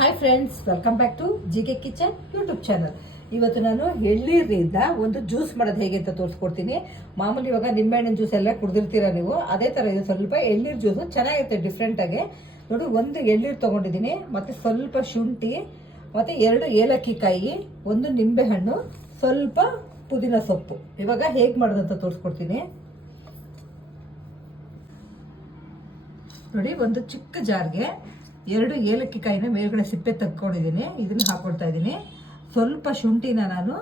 Hi friends welcome back to G K kitchen YouTube channel ಇವತ್ತು ನಾನು ಎಳ್ಳೀರಿಂದ ಒಂದು juice ಮಾಡೋದು ಹೇಗೆ ಅಂತ ತೋರಿಸ್ಕೊಡ್ತೀನಿ. ಮಾಮೂಲಿ ಇವಾಗ ನಿಂಬೆಹಣ್ಣಿನ ಜ್ಯೂಸ್ ಎಲ್ಲ ಕುಡಿದಿರ್ತೀರ ನೀವು? ಅದೇ ಥರ ಇದು, ಸ್ವಲ್ಪ ಎಳ್ಳೀರು ಜ್ಯೂಸು ಚೆನ್ನಾಗಿರುತ್ತೆ ಡಿಫ್ರೆಂಟಾಗಿ ನೋಡಿ, ಒಂದು ಎಳ್ಳೀರು ತೊಗೊಂಡಿದ್ದೀನಿ, ಮತ್ತು ಸ್ವಲ್ಪ ಶುಂಠಿ, ಮತ್ತು ಎರಡು ಏಲಕ್ಕಿ ಕಾಯಿ ಒಂದು ನಿಂಬೆಹಣ್ಣು, ಸ್ವಲ್ಪ ಪುದೀನ ಸೊಪ್ಪು. ಇವಾಗ ಹೇಗೆ ಮಾಡೋದು ಅಂತ ತೋರಿಸ್ಕೊಡ್ತೀನಿ. ನೋಡಿ, ಒಂದು ಚಿಕ್ಕ ಜಾರ್ಗೆ ಎರಡು ಏಲಕ್ಕಿ ಕಾಯಿನ ಮೇಲ್ಗಡೆ ಸಿಪ್ಪೆ ತೆಗ್ಕೊಂಡಿದ್ದೀನಿ ಇದನ್ನ ಹಾಕೊಳ್ತಾ ಇದ್ದೀನಿ. ಸ್ವಲ್ಪ ಶುಂಠಿನ ನಾನು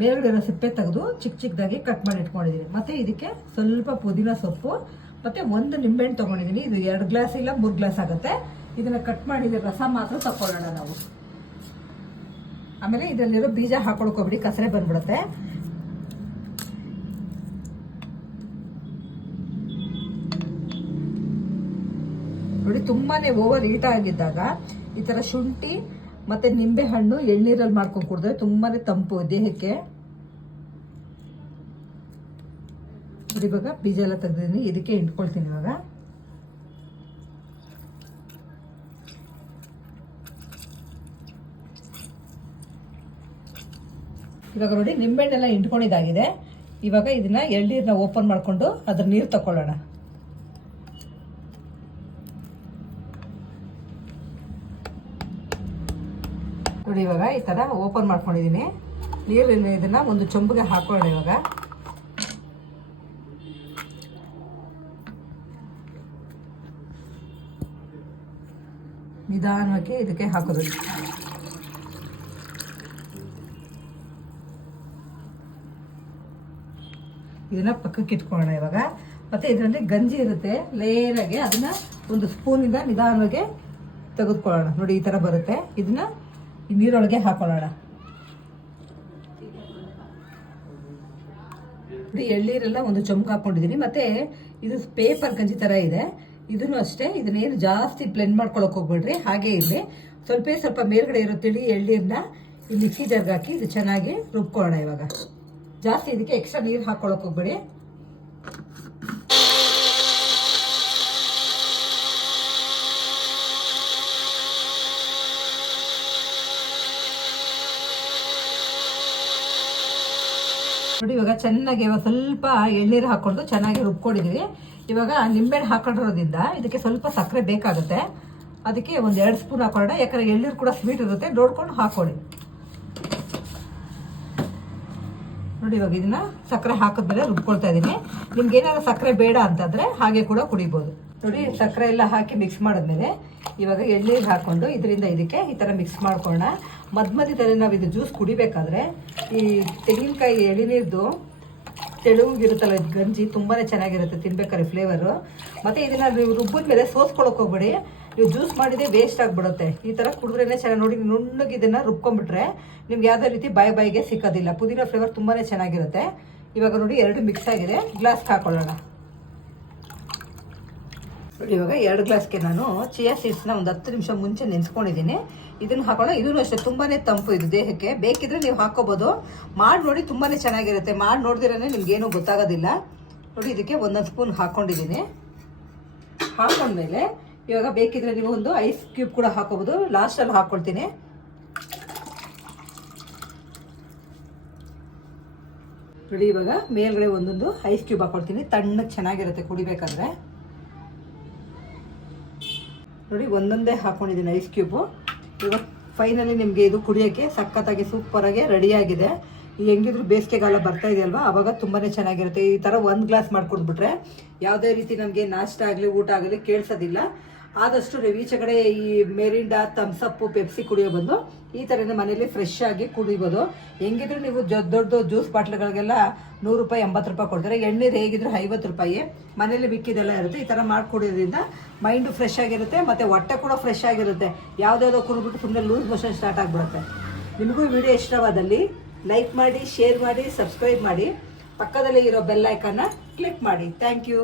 ಮೇಲ್ಗಡೆ ಇರೋ ಸಿಪ್ಪೆ ತೆಗೆದು ಚಿಕ್ಕ ಚಿಕ್ಕದಾಗಿ ಕಟ್ ಮಾಡಿ ಇಟ್ಕೊಂಡಿದ್ದೀನಿ. ಮತ್ತು ಇದಕ್ಕೆ ಸ್ವಲ್ಪ ಪುದೀನ ಸೊಪ್ಪು, ಮತ್ತು ಒಂದು ನಿಂಬೆಹಣ್ಣು ತೊಗೊಂಡಿದ್ದೀನಿ. ಇದು ಎರಡು ಗ್ಲಾಸ್ ಇಲ್ಲ, ಮೂರು ಗ್ಲಾಸ್ ಆಗುತ್ತೆ. ಇದನ್ನು ಕಟ್ ಮಾಡಿದ ರಸ ಮಾತ್ರ ತಗೊಳ್ಳೋಣ ನಾವು. ಆಮೇಲೆ ಇದರಲ್ಲಿರೋ ಬೀಜ ಹಾಕೊಳ್ಕೊಬಿಡಿ, ಕಸರೆ ಬಂದ್ಬಿಡುತ್ತೆ. ನೋಡಿ, ತುಂಬಾನೇ ಓವರ್ ಹೀಟ್ ಆಗಿದ್ದಾಗ ಈ ತರ ಶುಂಠಿ ಮತ್ತೆ ನಿಂಬೆ ಹಣ್ಣು ಎಳ್ನೀರಲ್ಲಿ ಮಾಡ್ಕೊಂಡು ಕುಡಿದ್ರೆ ತುಂಬಾನೇ ತಂಪು ದೇಹಕ್ಕೆ. ನೋಡಿ, ಇವಾಗ ಬೀಜ ಎಲ್ಲ ತೆಗ್ದಿದ್ದೀನಿ. ಇದಕ್ಕೆ ಇಟ್ಕೊಳ್ತೀನಿ ಇವಾಗ. ಇವಾಗ ನೋಡಿ, ನಿಂಬೆಹಣ್ಣೆಲ್ಲ ಇಂಟ್ಕೊಂಡಿದ್ದಾಗಿದೆ ಇವಾಗ ಇದನ್ನ ಎಳ್ನೀರನ್ನ ಓಪನ್ ಮಾಡ್ಕೊಂಡು ಅದ್ರ ನೀರು ತಕೊಳ್ಳೋಣ ನೋಡಿ ಇವಾಗ ಈ ಥರ ಓಪನ್ ಮಾಡ್ಕೊಂಡಿದ್ದೀನಿ ನೀರಿನ ಇದನ್ನ ಒಂದು ಚೊಂಬಿಗೆ ಹಾಕೊಳ್ಳೋಣ ಇವಾಗ. ನಿಧಾನವಾಗಿ ಇದಕ್ಕೆ ಹಾಕೋದು. ಇದನ್ನ ಪಕ್ಕಕ್ಕೆ ಇಟ್ಕೊಳ್ಳೋಣ ಇವಾಗ. ಮತ್ತೆ ಇದರಲ್ಲಿ ಗಂಜಿ ಇರುತ್ತೆ. ಲೇರಾಗಿ ಅದನ್ನ ಒಂದು ಸ್ಪೂನಿಂದ ನಿಧಾನವಾಗಿ ತೆಗೆದುಕೊಳ್ಳೋಣ. ನೋಡಿ ಈ ಥರ ಬರುತ್ತೆ. ಇದನ್ನ ನೀರೊಳಗೆ ಹಾಕೊಳ್ಳೋಣ. ಎಳ್ಳೀರೆಲ್ಲ ಒಂದು ಚಮಕ ಹಾಕೊಂಡಿದ್ದೀನಿ ಮತ್ತೆ ಇದು ಪೇಪರ್ ಗಂಜಿ ಥರ ಇದೆ. ಇದನ್ನು ಅಷ್ಟೇ, ಇದನ್ನೇನು ಜಾಸ್ತಿ ಬ್ಲೆಂಡ್ ಮಾಡ್ಕೊಳಕ್ ಹೋಗ್ಬೇಡ್ರಿ. ಹಾಗೆ ಇಲ್ಲಿ ಸ್ವಲ್ಪ ಸ್ವಲ್ಪ ಮೇಲ್ಗಡೆ ಇರೋ ತಿಳಿ ಎಳ್ನೀರನ್ನ ಇಲ್ಲಿ ಮಿಕ್ಸಿ ಜಾರ್ಗೆ ಹಾಕಿ ಇದು ಚೆನ್ನಾಗಿ ರುಬ್ಕೊಳ್ಳೋಣ ಇವಾಗ. ಜಾಸ್ತಿ ಇದಕ್ಕೆ ಎಕ್ಸ್ಟ್ರಾ ನೀರು ಹಾಕ್ಕೊಳಕ್ಕೆ ಹೋಗ್ಬೇಡಿ. ನೋಡಿ, ಇವಾಗ ಚೆನ್ನಾಗಿ ಇವಾಗ ಸ್ವಲ್ಪ ಎಳ್ನೀರು ಹಾಕೊಂಡು ಚೆನ್ನಾಗಿ ರುಬ್ಕೊಂಡಿದೀವಿ. ಇವಾಗ ನಿಂಬೆಹಣ್ಣು ಹಾಕೊಂಡಿರೋದ್ರಿಂದ ಇದಕ್ಕೆ ಸ್ವಲ್ಪ ಸಕ್ಕರೆ ಬೇಕಾಗುತ್ತೆ. ಅದಕ್ಕೆ ಒಂದು ಎರಡು ಸ್ಪೂನ್ ಹಾಕೊಳ್ಳೋಣ. ಯಾಕಂದ್ರೆ ಎಳ್ನೀರು ಕೂಡ ಸ್ವೀಟ್ ಇರುತ್ತೆ. ನೋಡ್ಕೊಂಡು ಹಾಕೊಳ್ಳಿ. ನೋಡಿ, ಇವಾಗ ಇದನ್ನ ಸಕ್ಕರೆ ಹಾಕಿದ್ಮೇಲೆ ರುಬ್ಕೊಳ್ತಾ ಇದ್ದೀನಿ ನಿಮ್ಗೆ ಏನಾದ್ರು ಸಕ್ಕರೆ ಬೇಡ ಅಂತಂದ್ರೆ ಹಾಗೆ ಕೂಡ ಕುಡಿಬೋದು. ನೋಡಿ, ಸಕ್ಕರೆ ಎಲ್ಲ ಹಾಕಿ ಮಿಕ್ಸ್ ಮಾಡಿದ್ಮೇಲೆ ಇವಾಗ ಎಳ್ನೀರು ಹಾಕೊಂಡು ಇದರಿಂದ ಇದಕ್ಕೆ ಈ ಥರ ಮಿಕ್ಸ್ ಮಾಡ್ಕೊಳ್ಳೋಣ. ಮಧ್ಯ ಮಧ್ಯದಲ್ಲಿ ನಾವು ಇದು ಜ್ಯೂಸ್ ಕುಡಿಬೇಕಾದ್ರೆ ಈ ತೆಂಗಿನಕಾಯಿ ಎಳಿನೀರ್ದು ತೆಳುಗಿರುತ್ತಲ್ಲ ಇದು ಗಂಜಿ ತುಂಬಾ ಚೆನ್ನಾಗಿರುತ್ತೆ ತಿನ್ಬೇಕಾದ್ರೆ ಫ್ಲೇವರು ಮತ್ತು ಇದನ್ನು ನೀವು ರುಬ್ಬಿದ ಮೇಲೆ ಸೋಸ್ಕೊಳಕ್ಕೆ ಹೋಗ್ಬೇಡಿ. ನೀವು ಜ್ಯೂಸ್ ಮಾಡಿದ್ರೆ ವೇಸ್ಟ್ ಆಗಿಬಿಡುತ್ತೆ. ಈ ಥರ ಕುಡಿದ್ರೇ ಚೆನ್ನಾಗಿ ನೋಡಿ ನುಣ್ಣಗೆ ಇದನ್ನು ರುಬ್ಕೊಂಡ್ಬಿಟ್ರೆ ನಿಮ್ಗೆ ಯಾವುದೇ ರೀತಿ ಬಾಯಿ ಬಾಯಿಗೆ ಸಿಕ್ಕೋದಿಲ್ಲ. ಪುದೀನ ಫ್ಲೇವರ್ ತುಂಬಾ ಚೆನ್ನಾಗಿರುತ್ತೆ. ಇವಾಗ ನೋಡಿ ಎರಡು ಮಿಕ್ಸ್ ಆಗಿದೆ. ಗ್ಲಾಸ್ಗೆ ಹಾಕೊಳ್ಳೋಣ. ಇವಾಗ ಎರಡು ಗ್ಲಾಸ್ಗೆ ನಾನು ಚಿಯಾ ಸೀಡ್ಸ್ನ ಒಂದು ಹತ್ತು ನಿಮಿಷ ಮುಂಚೆ ನೆನೆಸ್ಕೊಂಡಿದ್ದೀನಿ. ಇದನ್ನು ಹಾಕೋಣ. ಇದನ್ನು ಅಷ್ಟೇ ತುಂಬಾ ತಂಪು ಇದು ದೇಹಕ್ಕೆ. ಬೇಕಿದ್ರೆ ನೀವು ಹಾಕೋಬೋದು. ಮಾಡಿ ನೋಡಿ ತುಂಬಾ ಚೆನ್ನಾಗಿರುತ್ತೆ. ಮಾಡಿ ನೋಡಿದಿರೇ ನಿಮ್ಗೇನು ಗೊತ್ತಾಗೋದಿಲ್ಲ. ನೋಡಿ, ಇದಕ್ಕೆ ಒಂದೊಂದು ಸ್ಪೂನ್ ಹಾಕ್ಕೊಂಡಿದ್ದೀನಿ ಹಾಕೊಂಡ್ಮೇಲೆ ಇವಾಗ ಬೇಕಿದ್ರೆ ನೀವು ಒಂದು ಐಸ್ ಕ್ಯೂಬ್ ಕೂಡ ಹಾಕೋಬೋದು. ಲಾಸ್ಟಲ್ಲಿ ಹಾಕ್ಕೊಳ್ತೀನಿ ನೋಡಿ, ಇವಾಗ ಮೇಲ್ಗಡೆ ಒಂದೊಂದು ಐಸ್ ಕ್ಯೂಬ್ ಹಾಕೊಳ್ತೀನಿ. ತಣ್ಣಗೆ ಚೆನ್ನಾಗಿರುತ್ತೆ ಕುಡಿಬೇಕಾದ್ರೆ. ನೋಡಿ, ಒಂದೊಂದೇ ಹಾಕೊಂಡಿದ್ದೀನಿ ಐಸ್ ಕ್ಯೂಬು ಇವಾಗ ಫೈನಲಿ ನಿಮಗೆ ಇದು ಕುಡಿಯೋಕ್ಕೆ ಸಖತ್ತಾಗಿ ಸೂಪರಾಗಿ ರೆಡಿಯಾಗಿದೆ ಹೆಂಗಿದ್ರು ಬೇಸಿಗೆಗಾಲ ಬರ್ತಾ ಇದೆಯಲ್ವಾ ಅವಾಗ ತುಂಬಾ ಚೆನ್ನಾಗಿರುತ್ತೆ. ಈ ಥರ ಒಂದು ಗ್ಲಾಸ್ ಮಾಡ್ಕೊಂಡ್ಬಿಟ್ರೆ ಯಾವುದೇ ರೀತಿ ನಮಗೆ ನಾಷ್ಟ ಆಗಲಿ, ಊಟ ಆಗಲಿ ಕೇಳಿಸೋದಿಲ್ಲ. ಆದಷ್ಟು ನೀವು ಈ ಮೇರಿಂಡಾ ತಮ್ಸಪ್ಪು ಪೆಪ್ಸಿ ಕುಡಿಯೋ ಬಂದು ಈ ಥರನೇ ಮನೇಲಿ ಫ್ರೆಶ್ ಆಗಿ ಕುಡಿಬೋದು. ಹೆಂಗಿದ್ರು ನೀವು ದೊಡ್ಡ ದೊಡ್ಡ ಜ್ಯೂಸ್ ಬಾಟ್ಲ್ಗಳಿಗೆಲ್ಲ ನೂರು ರೂಪಾಯಿ, ಎಂಬತ್ತು ರೂಪಾಯಿ ಕೊಡ್ತಾರೆ. ಎಣ್ಣೀರು ಹೇಗಿದ್ರು ಐವತ್ತು ರೂಪಾಯಿ. ಮನೇಲಿ ಬಿಕ್ಕಿದೆಲ್ಲ ಇರುತ್ತೆ. ಈ ಥರ ಮಾಡಿ ಕುಡಿಯೋದ್ರಿಂದ ಮೈಂಡು ಫ್ರೆಶ್ ಆಗಿರುತ್ತೆ ಮತ್ತು ಹೊಟ್ಟೆ ಕೂಡ ಫ್ರೆಶ್ ಆಗಿರುತ್ತೆ. ಯಾವುದ್ಯಾವುದೋ ಕುಡಿದ್ಬಿಟ್ಟು ಸುಮ್ಮನೆ ಲೂಸ್ ಮೋಷನ್ ಸ್ಟಾರ್ಟ್ ಆಗಿಬಿಡುತ್ತೆ. ನಿಮಗೂ ವಿಡಿಯೋ ಇಷ್ಟವಾದಲ್ಲಿ ಲೈಕ್ ಮಾಡಿ ಶೇರ್ ಮಾಡಿ ಸಬ್ಸ್ಕ್ರೈಬ್ ಮಾಡಿ. ಪಕ್ಕದಲ್ಲಿ ಇರೋ ಬೆಲ್ ಐಕನ್ನ ಕ್ಲಿಕ್ ಮಾಡಿ. Thank you